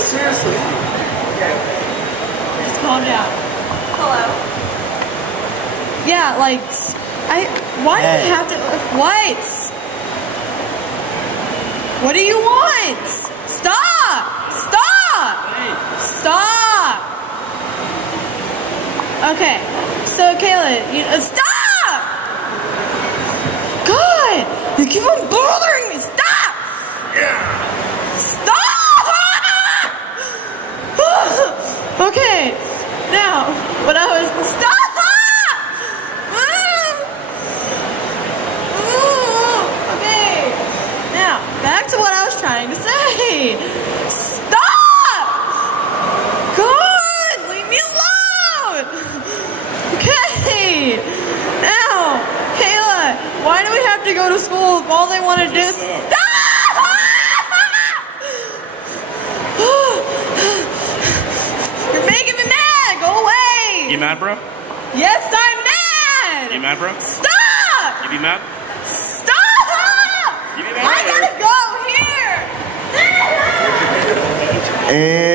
seriously. Just calm down. Hello. Yeah, like, why do we have to, what? What do you want? Stop! Stop! Stop! Okay, so Kayla, stop! God! You keep on bothering me! Stop! Stop! Okay, now, what I was, stop! Okay, now, back to what I was trying to say. Stop! God, leave me alone! Okay, now, Kayla, why do we have to go to school if all they want to do is stop? You're making me mad! Go away! You mad, bro? Yes, I'm mad! You mad, bro? Stop! You be mad? Stop! You be mad? I gotta go here!